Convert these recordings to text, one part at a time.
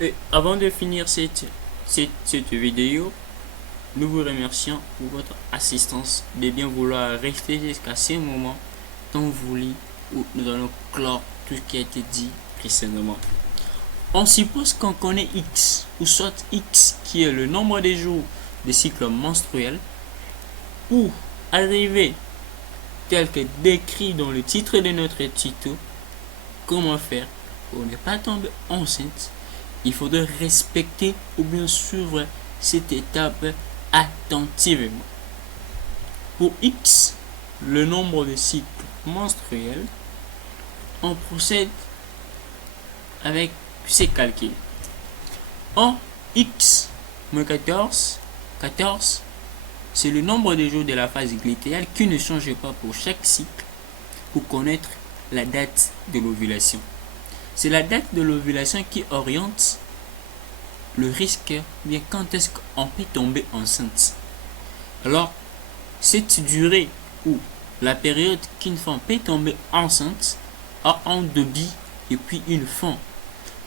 Et avant de finir cette vidéo, nous vous remercions pour votre assistance, de bien vouloir rester jusqu'à ce moment tant voulu où nous allons clore tout ce qui a été dit précédemment. On suppose qu'on connaît X, ou soit X qui est le nombre de jours de cycle menstruel, ou arrivé tel que décrit dans le titre de notre tuto, comment faire pour ne pas tomber enceinte. Il faudrait respecter ou bien suivre cette étape attentivement. Pour X, le nombre de cycles menstruels, on procède avec ces calculs. En X moins 14, c'est le nombre de jours de la phase glutéale qui ne change pas pour chaque cycle pour connaître la date de l'ovulation. C'est la date de l'ovulation qui oriente le risque, bien quand est-ce qu'on peut tomber enceinte. Alors, cette durée ou la période qu'une femme peut tomber enceinte a un début et puis une fin.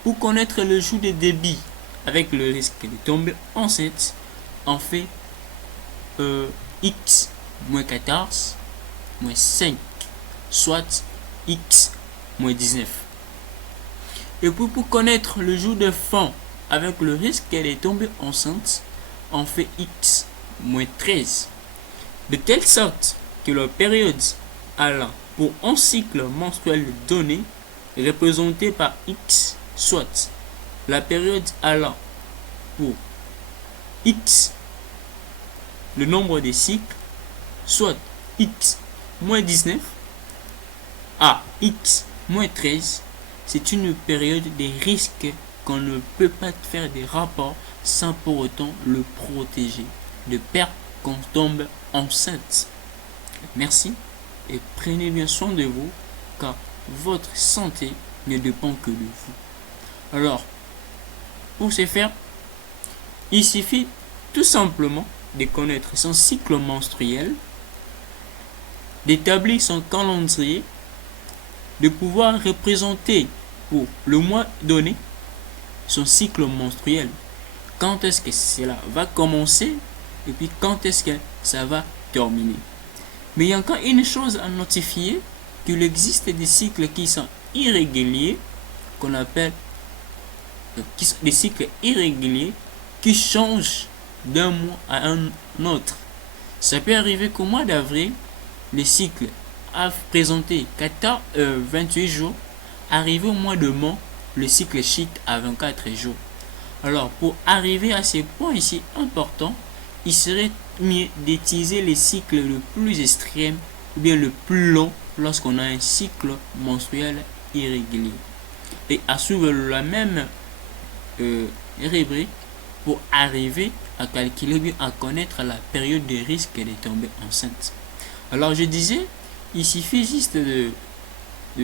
Pour connaître le jour de début avec le risque de tomber enceinte, on fait X moins 14 moins 5, soit X moins 19. Et puis pour connaître le jour de fin avec le risque qu'elle est tombée enceinte, on fait X moins 13. De telle sorte que la période allant pour un cycle menstruel donné, représenté par X, soit la période allant pour X, le nombre de cycles, soit X moins 19 à X moins 13, c'est une période de risque qu'on ne peut pas faire des rapports sans pour autant le protéger de peur qu'on tombe enceinte. Merci et prenez bien soin de vous car votre santé ne dépend que de vous. Alors, pour ce faire, il suffit tout simplement de connaître son cycle menstruel, d'établir son calendrier, de pouvoir représenter pour le mois donné son cycle menstruel. Quand est-ce que cela va commencer et puis quand est-ce que ça va terminer. Mais il y a encore une chose à notifier, qu'il existe des cycles qui sont irréguliers, qu'on appelle des cycles irréguliers qui changent d'un mois à un autre. Ça peut arriver qu'au mois d'avril, le cycle a présenté 28 jours. Arrivé au mois de mai, le cycle chute à 24 jours. Alors, pour arriver à ce point ici important, il serait mieux d'utiliser les cycles le plus extrême ou bien le plus long lorsqu'on a un cycle menstruel irrégulier. Et à suivre la même rubrique pour arriver à calculer bien, à connaître la période de risque de tomber enceinte. Alors je disais, il suffit juste de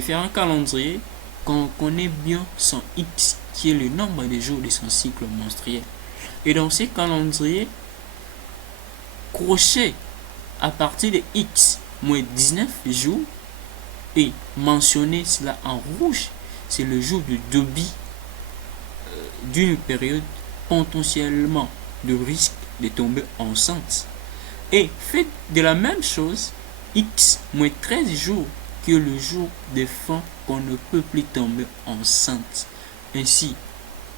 faire un calendrier qu'on connaît bien son X, qui est le nombre de jours de son cycle menstruel. Et dans ces calendriers, crochet à partir de X moins 19 jours et mentionner cela en rouge, c'est le jour de début d'une période potentiellement de risque de tomber enceinte. Et faites de la même chose X moins 13 jours que le jour de fin qu'on ne peut plus tomber enceinte. Ainsi,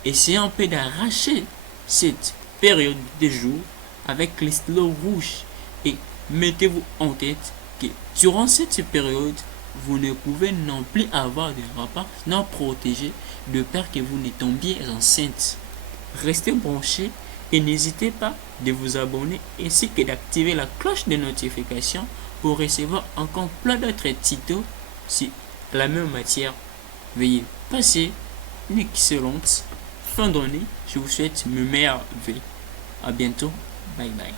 essayez un peu d'arracher cette période de jours avec les stylos rouges et mettez-vous en tête que durant cette période, vous ne pouvez non plus avoir de rapports non protégés de peur que vous ne tombiez enceinte. Restez branchés et n'hésitez pas de vous abonner ainsi que d'activer la cloche de notification pour recevoir encore plein d'autres tutos sur la même matière. Veuillez passer une excellente fin d'année. Je vous souhaite mes meilleurs vœux. À bientôt. Bye bye.